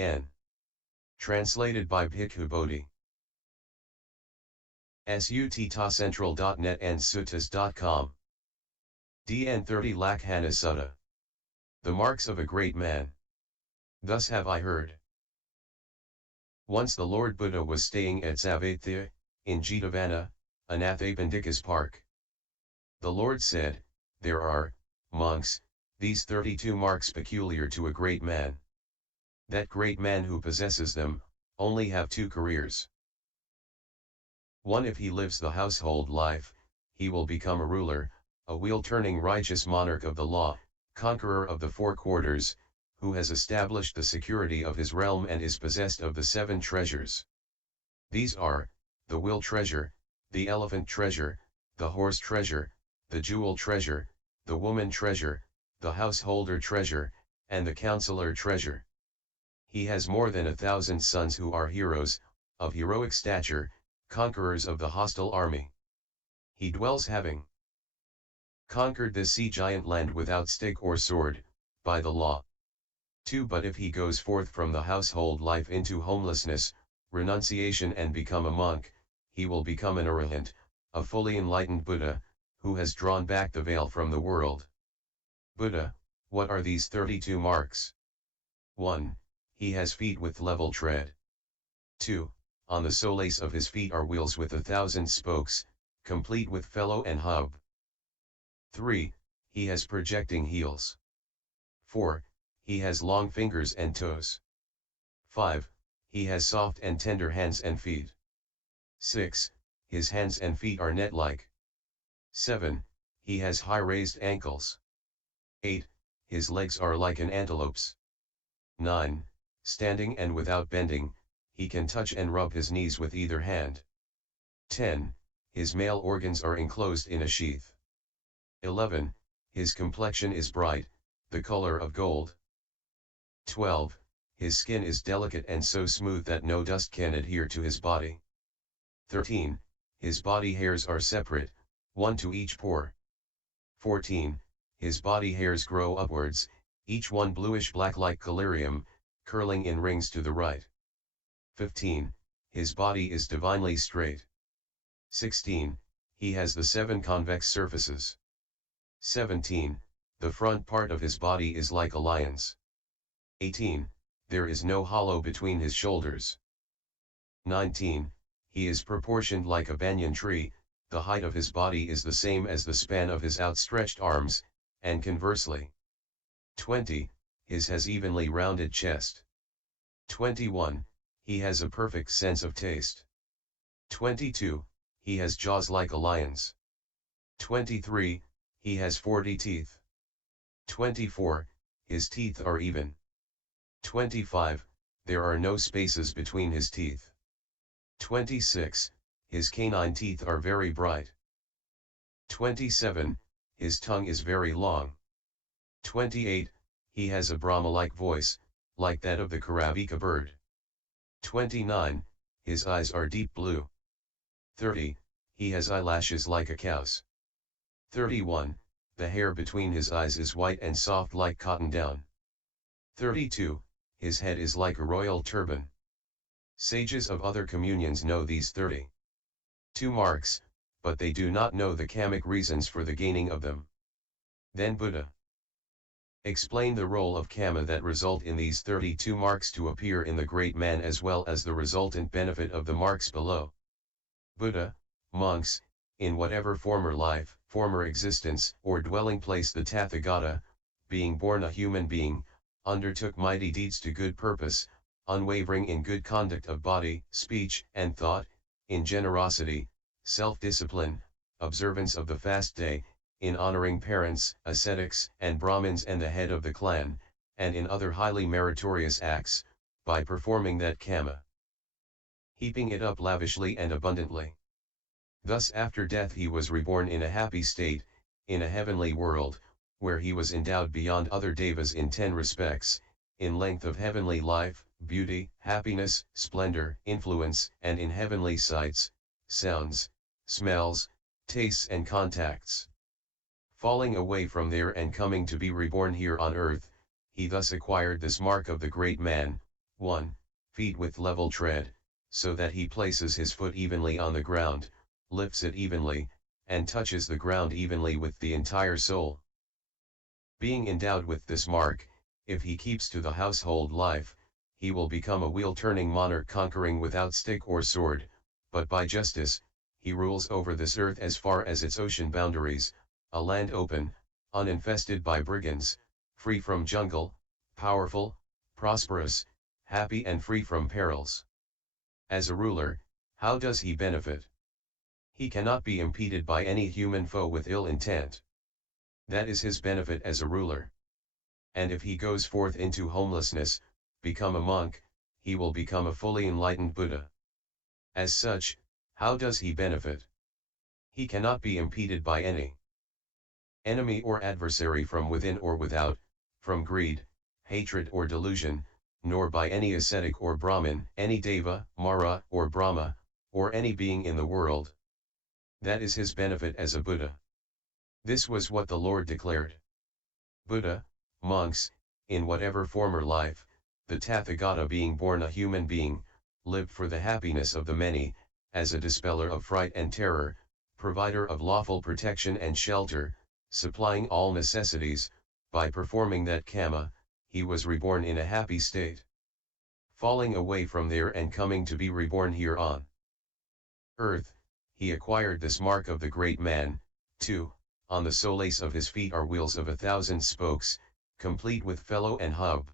N. Translated by Bhikkhu Bodhi. Suttacentral.net and suttas.com. DN 30 Lakhana Sutta. The marks of a great man. Thus have I heard. Once the Lord Buddha was staying at Savatthi, in Jetavana, Anathapindika's park. The Lord said, "There are, monks, these 32 marks peculiar to a great man. That great man who possesses them, only have 2 careers. 1. If he lives the household life, he will become a ruler, a wheel-turning righteous monarch of the law, conqueror of the 4 quarters, who has established the security of his realm and is possessed of the 7 treasures. These are, the wheel treasure, the elephant treasure, the horse treasure, the jewel treasure, the woman treasure, the householder treasure, and the counselor treasure. He has more than 1,000 sons who are heroes, of heroic stature, conquerors of the hostile army. He dwells having conquered this sea giant land without stick or sword, by the law. 2. But if he goes forth from the household life into homelessness, renunciation and become a monk, he will become an Arahant, a fully enlightened Buddha, who has drawn back the veil from the world. Buddha, what are these 32 marks? 1. He has feet with level tread. 2. On the solace of his feet are wheels with 1,000 spokes, complete with felloe and hub. 3. He has projecting heels. 4. He has long fingers and toes. 5. He has soft and tender hands and feet. 6. His hands and feet are net-like. 7. He has high raised ankles. 8. His legs are like an antelope's. 9. Standing and without bending, he can touch and rub his knees with either hand. 10. His male organs are enclosed in a sheath. 11. His complexion is bright, the color of gold. 12. His skin is delicate and so smooth that no dust can adhere to his body. 13. His body hairs are separate, 1 to each pore. 14. His body hairs grow upwards, each one bluish-black like collyrium, curling in rings to the right. 15. His body is divinely straight. 16. He has the 7 convex surfaces. 17. The front part of his body is like a lion's. 18. There is no hollow between his shoulders. 19. He is proportioned like a banyan tree, the height of his body is the same as the span of his outstretched arms, and conversely. 20. His has evenly rounded chest. 21. He has a perfect sense of taste. 22. He has jaws like a lion's. 23. He has 40 teeth. 24. His teeth are even. 25. There are no spaces between his teeth. 26. His canine teeth are very bright. 27. His tongue is very long. 28. He has a Brahma-like voice, like that of the Karavika bird. 29. His eyes are deep blue. 30. He has eyelashes like a cow's. 31. The hair between his eyes is white and soft like cotton down. 32. His head is like a royal turban. Sages of other communions know these 32 marks, but they do not know the kamic reasons for the gaining of them. Then Buddha explained the role of kama that result in these 32 marks to appear in the great man as well as the resultant benefit of the marks below. Buddha, monks, in whatever former life, former existence, or dwelling place the Tathagata, being born a human being, undertook mighty deeds to good purpose, unwavering in good conduct of body, speech, and thought, in generosity, self-discipline, observance of the fast day, in honoring parents, ascetics, and Brahmins and the head of the clan, and in other highly meritorious acts, by performing that kama, heaping it up lavishly and abundantly. Thus after death he was reborn in a happy state, in a heavenly world, where he was endowed beyond other devas in 10 respects, in length of heavenly life, beauty, happiness, splendor, influence, and in heavenly sights, sounds, smells, tastes and contacts. Falling away from there and coming to be reborn here on earth, he thus acquired this mark of the great man, 1. Feet with level tread, so that he places his foot evenly on the ground, lifts it evenly, and touches the ground evenly with the entire sole. Being endowed with this mark, if he keeps to the household life, he will become a wheel-turning monarch conquering without stick or sword, but by justice, he rules over this earth as far as its ocean boundaries, a land open, uninfested by brigands, free from jungle, powerful, prosperous, happy and free from perils. As a ruler, how does he benefit? He cannot be impeded by any human foe with ill intent. That is his benefit as a ruler. And if he goes forth into homelessness, become a monk, he will become a fully enlightened Buddha. As such, how does he benefit? He cannot be impeded by any enemy or adversary from within or without, from greed, hatred or delusion, nor by any ascetic or Brahmin, any Deva, Mara or Brahma, or any being in the world. That is his benefit as a Buddha. This was what the Lord declared. Buddha, monks, in whatever former life, the Tathagata being born a human being, lived for the happiness of the many, as a dispeller of fright and terror, provider of lawful protection and shelter, supplying all necessities, by performing that karma, he was reborn in a happy state. Falling away from there and coming to be reborn here on earth, he acquired this mark of the great man. 2. On the soles of his feet are wheels of 1,000 spokes, complete with felloe and hub.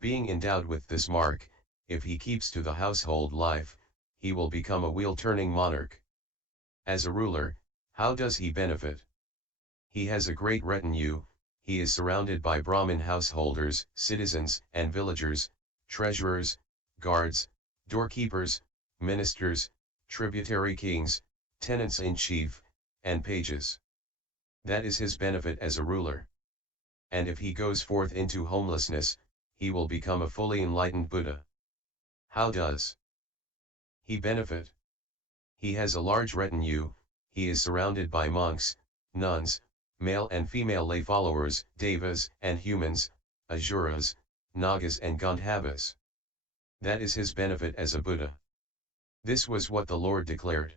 Being endowed with this mark, if he keeps to the household life, he will become a wheel-turning monarch. As a ruler, how does he benefit? He has a great retinue, he is surrounded by Brahmin householders, citizens and villagers, treasurers, guards, doorkeepers, ministers, tributary kings, tenants-in-chief, and pages. That is his benefit as a ruler. And if he goes forth into homelessness, he will become a fully enlightened Buddha. How does he benefit? He has a large retinue, he is surrounded by monks, nuns, male and female lay followers, devas and humans, asuras, nagas and gandharvas. That is his benefit as a Buddha. This was what the Lord declared.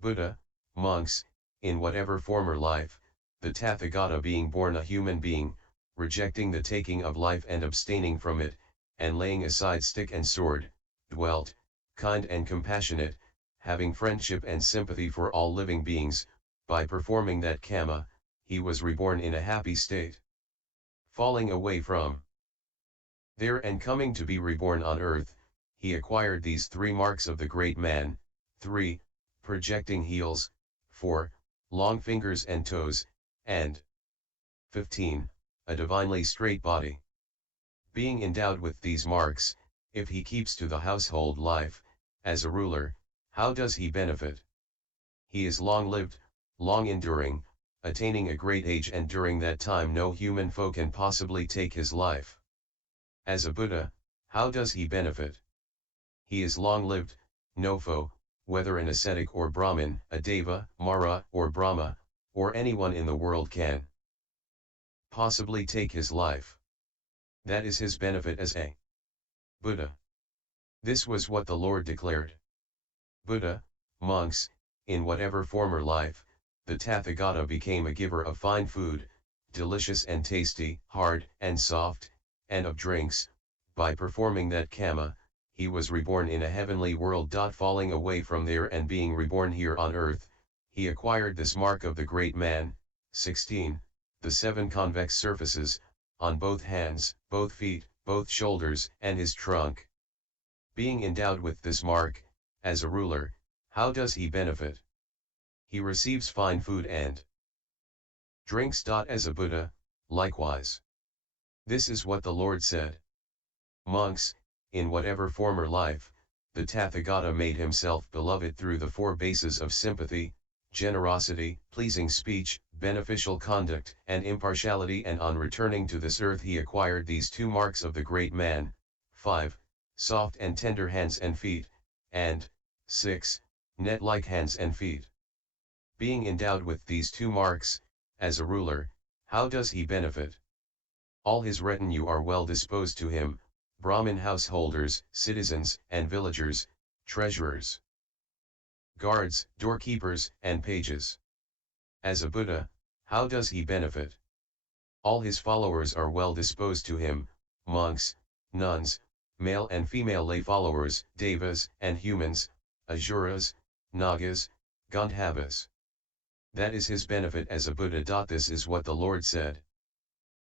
Buddha, monks, in whatever former life, the Tathagata being born a human being, rejecting the taking of life and abstaining from it, and laying aside stick and sword, dwelt, kind and compassionate, having friendship and sympathy for all living beings, by performing that karma, he was reborn in a happy state. Falling away from there and coming to be reborn on earth, he acquired these 3 marks of the great man. 3. Projecting heels, 4. Long fingers and toes, and 15. A divinely straight body. Being endowed with these marks, if he keeps to the household life, as a ruler, how does he benefit? He is long-lived, long-enduring, attaining a great age, and during that time no human foe can possibly take his life. As a Buddha, how does he benefit? He is long-lived, no foe, whether an ascetic or Brahmin, a Deva, Mara or Brahma, or anyone in the world can possibly take his life. That is his benefit as a Buddha. This was what the Lord declared. Buddha, monks, in whatever former life, the Tathagata became a giver of fine food, delicious and tasty, hard and soft, and of drinks. By performing that karma, he was reborn in a heavenly world. Falling away from there and being reborn here on earth, he acquired this mark of the great man. 16. The 7 convex surfaces, on both hands, both feet, both shoulders, and his trunk. Being endowed with this mark, as a ruler, how does he benefit? He receives fine food and drinks. As a Buddha, likewise. This is what the Lord said. Monks, in whatever former life, the Tathagata made himself beloved through the 4 bases of sympathy, generosity, pleasing speech, beneficial conduct, and impartiality, and on returning to this earth he acquired these 2 marks of the great man. 5. Soft and tender hands and feet, and 6. Net-like hands and feet. Being endowed with these 2 marks, as a ruler, how does he benefit? All his retinue are well disposed to him, Brahmin householders, citizens, and villagers, treasurers, guards, doorkeepers, and pages. As a Buddha, how does he benefit? All his followers are well disposed to him, monks, nuns, male and female lay followers, devas, and humans, asuras, nagas, gandharvas. That is his benefit as a Buddha. This is what the Lord said.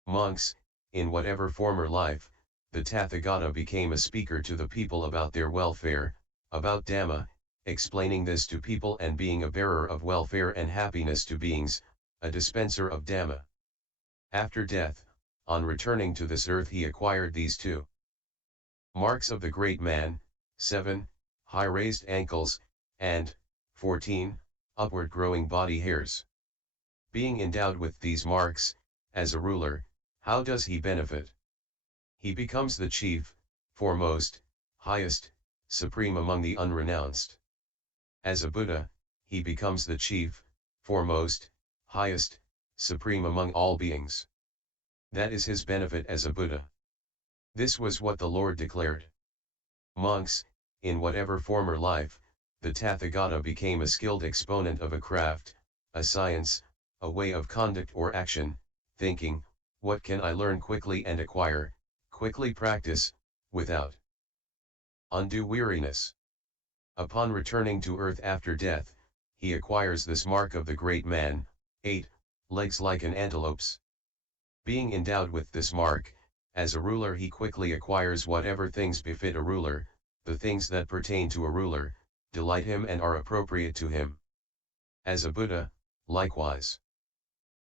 Monks, in whatever former life, the Tathagata became a speaker to the people about their welfare, about Dhamma, explaining this to people and being a bearer of welfare and happiness to beings, a dispenser of Dhamma. After death, on returning to this earth he acquired these two marks of the great man, 7, high raised ankles, and, 14, upward growing body hairs. Being endowed with these marks, as a ruler, how does he benefit? He becomes the chief, foremost, highest, supreme among the unrenounced. As a Buddha, he becomes the chief, foremost, highest, supreme among all beings. That is his benefit as a Buddha. This was what the Lord declared. Monks, in whatever former life, the Tathagata became a skilled exponent of a craft, a science, a way of conduct or action, thinking, what can I learn quickly and acquire, quickly practice, without undue weariness. Upon returning to earth after death, he acquires this mark of the great man, 8, legs like an antelope's. Being endowed with this mark, as a ruler he quickly acquires whatever things befit a ruler, the things that pertain to a ruler, delight him and are appropriate to him. As a Buddha, likewise.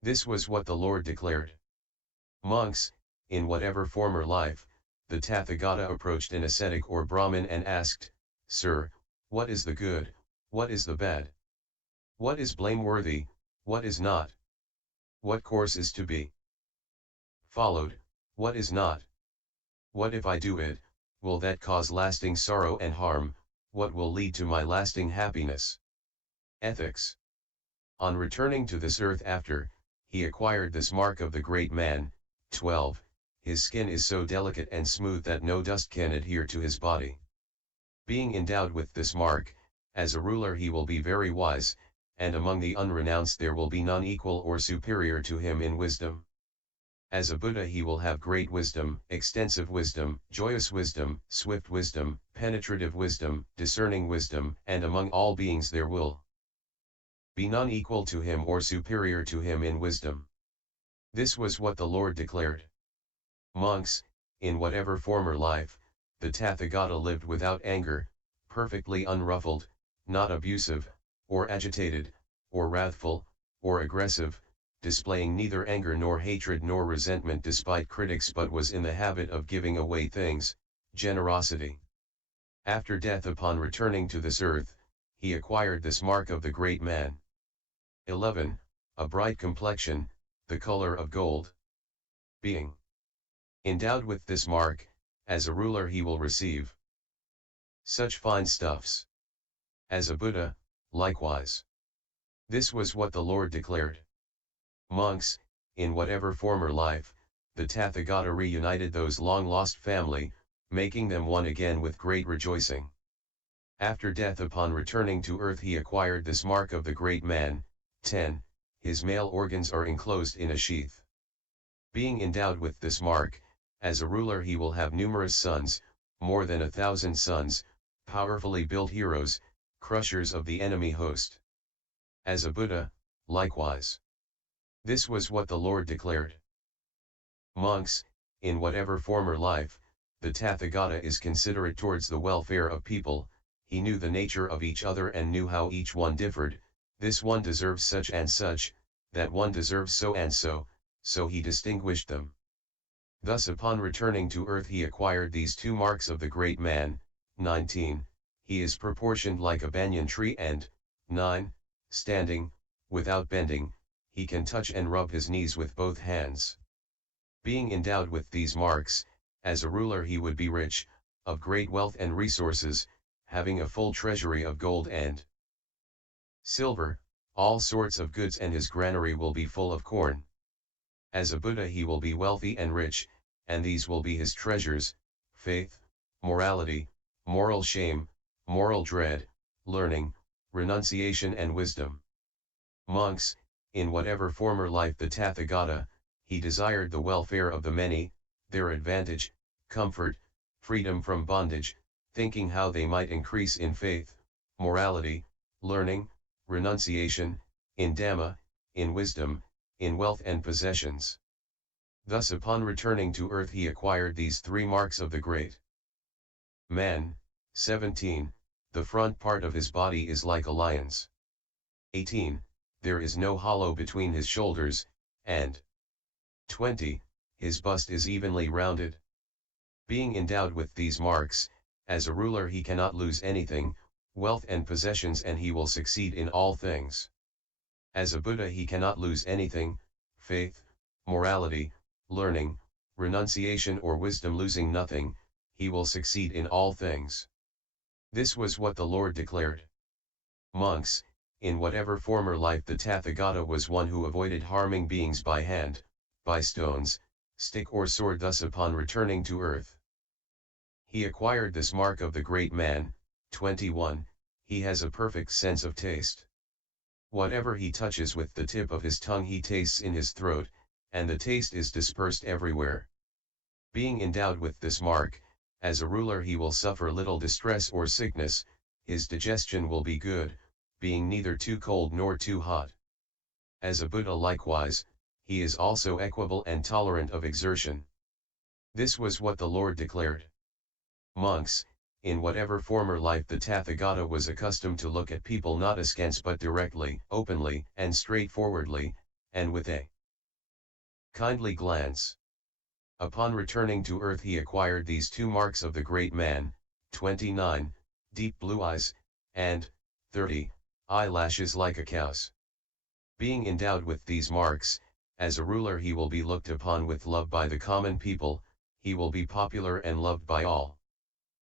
This was what the Lord declared. Monks, in whatever former life, the Tathagata approached an ascetic or Brahmin and asked, Sir, what is the good, what is the bad? What is blameworthy, what is not? What course is to be followed, what is not? What if I do it, will that cause lasting sorrow and harm, what will lead to my lasting happiness? Ethics. On returning to this earth after, he acquired this mark of the great man, 12, his skin is so delicate and smooth that no dust can adhere to his body. Being endowed with this mark, as a ruler he will be very wise, and among the unrenounced there will be none equal or superior to him in wisdom. As a Buddha he will have great wisdom, extensive wisdom, joyous wisdom, swift wisdom, penetrative wisdom, discerning wisdom, and among all beings there will be none equal to him or superior to him in wisdom. This was what the Lord declared. Monks, in whatever former life, the Tathagata lived without anger, perfectly unruffled, not abusive, or agitated, or wrathful, or aggressive, displaying neither anger nor hatred nor resentment despite critics, but was in the habit of giving away things, generosity. After death, upon returning to this earth, he acquired this mark of the great man. 11. A bright complexion, the color of gold. Being endowed with this mark, as a ruler he will receive such fine stuffs. As a Buddha, likewise. This was what the Lord declared. Monks, in whatever former life, the Tathagata reunited those long-lost family, making them one again with great rejoicing. After death, upon returning to earth he acquired this mark of the great man, 10, his male organs are enclosed in a sheath. Being endowed with this mark, as a ruler he will have numerous sons, more than 1,000 sons, powerfully built heroes, crushers of the enemy host. As a Buddha, likewise. This was what the Lord declared. Monks, in whatever former life, the Tathagata is considerate towards the welfare of people, he knew the nature of each other and knew how each one differed, this one deserves such and such, that one deserves so and so he distinguished them. Thus upon returning to earth he acquired these two marks of the great man, 19, he is proportioned like a banyan tree and, 9, standing, without bending, he can touch and rub his knees with both hands. Being endowed with these marks, as a ruler he would be rich, of great wealth and resources, having a full treasury of gold and silver, all sorts of goods, and his granary will be full of corn. As a Buddha he will be wealthy and rich, and these will be his treasures, faith, morality, moral shame, moral dread, learning, renunciation and wisdom. Monks, in whatever former life the Tathagata, he desired the welfare of the many, their advantage, comfort, freedom from bondage, thinking how they might increase in faith, morality, learning, renunciation, in Dhamma, in wisdom, in wealth and possessions. Thus upon returning to earth he acquired these three marks of the great man. 17. The front part of his body is like a lion's. 18. There is no hollow between his shoulders, and 20. His bust is evenly rounded. Being endowed with these marks, as a ruler he cannot lose anything, wealth and possessions, and he will succeed in all things. As a Buddha he cannot lose anything, faith, morality, learning, renunciation or wisdom, losing nothing, he will succeed in all things. This was what the Lord declared. Monks, in whatever former life the Tathagata was one who avoided harming beings by hand, by stones, stick or sword. Thus upon returning to earth, he acquired this mark of the great man. 21. He has a perfect sense of taste. Whatever he touches with the tip of his tongue he tastes in his throat, and the taste is dispersed everywhere. Being endowed with this mark, as a ruler he will suffer little distress or sickness, his digestion will be good, being neither too cold nor too hot. As a Buddha likewise, he is also equable and tolerant of exertion. This was what the Lord declared. Monks, in whatever former life the Tathagata was accustomed to look at people not askance but directly, openly, and straightforwardly, and with a kindly glance. Upon returning to earth he acquired these two marks of the great man. 29. Deep blue eyes, and 30. Eyelashes like a cow's. Being endowed with these marks, as a ruler he will be looked upon with love by the common people, he will be popular and loved by all.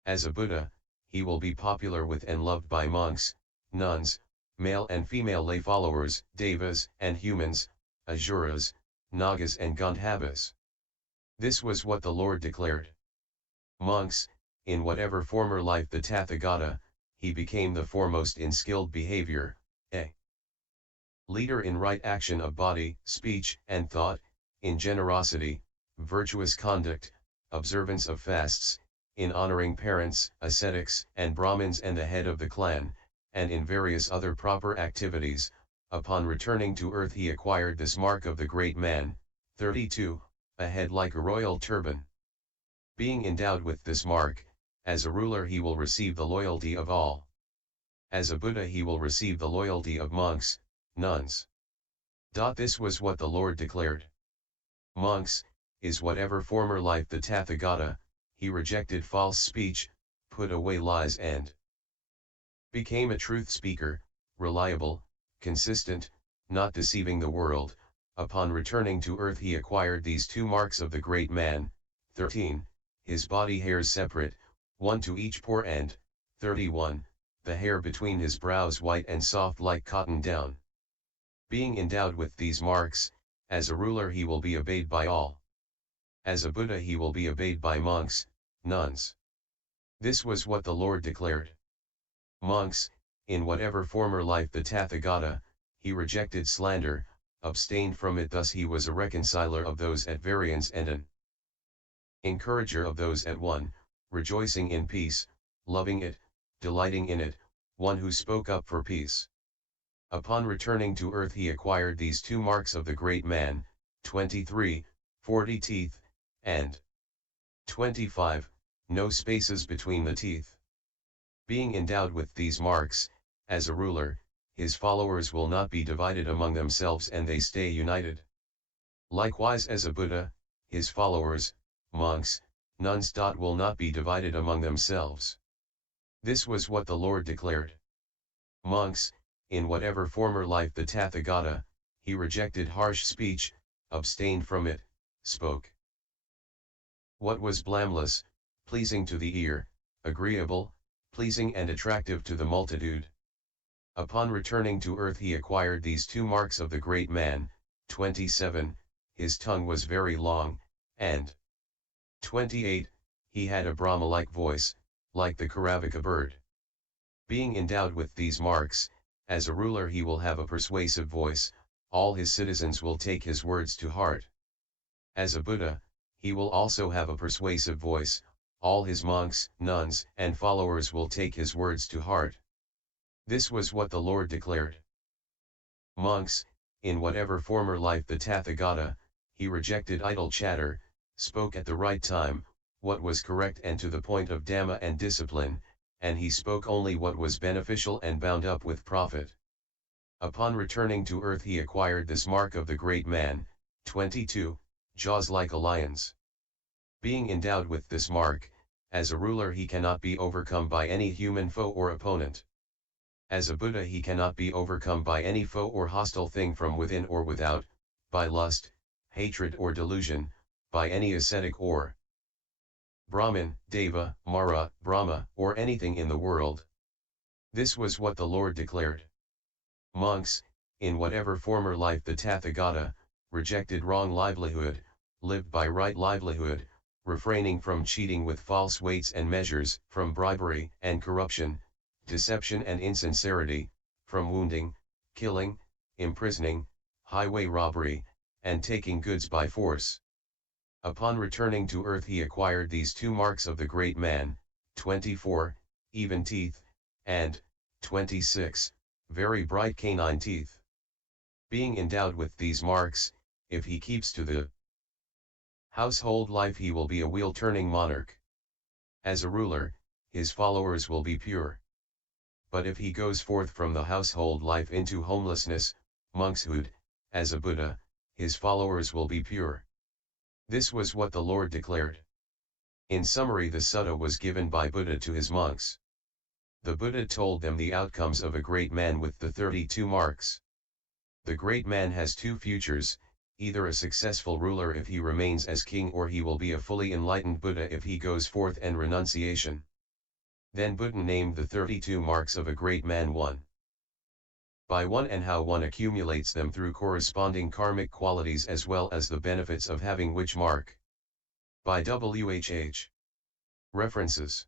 As a Buddha, he will be popular with and loved by monks, nuns, male and female lay followers, devas and humans, asuras, nagas and gandharvas. This was what the Lord declared. Monks, in whatever former life the Tathagata, he became the foremost in skilled behavior, a leader in right action of body, speech, and thought, in generosity, virtuous conduct, observance of fasts, in honoring parents, ascetics, and Brahmins and the head of the clan, and in various other proper activities. Upon returning to earth he acquired this mark of the great man. 32. A head like a royal turban. Being endowed with this mark, as a ruler he will receive the loyalty of all. As a Buddha he will receive the loyalty of monks, nuns. This was what the Lord declared. Monks, is whatever former life the Tathagata, he rejected false speech, put away lies and became a truth speaker, reliable, consistent, not deceiving the world. Upon returning to earth he acquired these two marks of the great man. 13. His body hairs separate, one to each pore, and 31. The hair between his brows white and soft like cotton down. Being endowed with these marks, as a ruler he will be obeyed by all. As a Buddha he will be obeyed by monks, nuns. This was what the Lord declared. Monks, in whatever former life the Tathagata, he rejected slander, abstained from it. Thus he was a reconciler of those at variance and an encourager of those at one, rejoicing in peace, loving it, delighting in it, one who spoke up for peace. Upon returning to earth he acquired these two marks of the great man. 23. 40 teeth, and 25. No spaces between the teeth. Being endowed with these marks, as a ruler, his followers will not be divided among themselves and they stay united. Likewise as a Buddha, his followers, monks, nuns. Will not be divided among themselves. This was what the Lord declared. Monks, in whatever former life the Tathagata, he rejected harsh speech, abstained from it, spoke what was blameless, pleasing to the ear, agreeable, pleasing and attractive to the multitude. Upon returning to earth he acquired these two marks of the great man. 27. His tongue was very long, and 28. he had a Brahma-like voice, like the Karavika bird. Being endowed with these marks, as a ruler he will have a persuasive voice, all his citizens will take his words to heart. As a Buddha, he will also have a persuasive voice, all his monks, nuns, and followers will take his words to heart. This was what the Lord declared. Monks, in whatever former life the Tathagata, he rejected idle chatter, spoke at the right time, what was correct and to the point of Dhamma and discipline, and he spoke only what was beneficial and bound up with profit. Upon returning to earth he acquired this mark of the great man, 22, jaws like a lion's. Being endowed with this mark, as a ruler he cannot be overcome by any human foe or opponent. As a Buddha he cannot be overcome by any foe or hostile thing from within or without, by lust, hatred or delusion, by any ascetic or Brahmin, Deva, Mara, Brahma, or anything in the world. This was what the Lord declared. Monks, in whatever former life the Tathagata, rejected wrong livelihood, lived by right livelihood, refraining from cheating with false weights and measures, from bribery and corruption, deception and insincerity, from wounding, killing, imprisoning, highway robbery, and taking goods by force. Upon returning to earth he acquired these two marks of the great man, 24, even teeth, and, 26, very bright canine teeth. Being endowed with these marks, if he keeps to the household life he will be a wheel-turning monarch. As a ruler, his followers will be pure. But if he goes forth from the household life into homelessness, monkshood, as a Buddha, his followers will be pure. This was what the Lord declared. In summary, the sutta was given by Buddha to his monks. The Buddha told them the outcomes of a great man with the 32 marks. The great man has two futures, either a successful ruler if he remains as king or he will be a fully enlightened Buddha if he goes forth and renunciation. Then Buddha named the 32 marks of a great man one by one and how one accumulates them through corresponding karmic qualities as well as the benefits of having which mark. By WHH. References.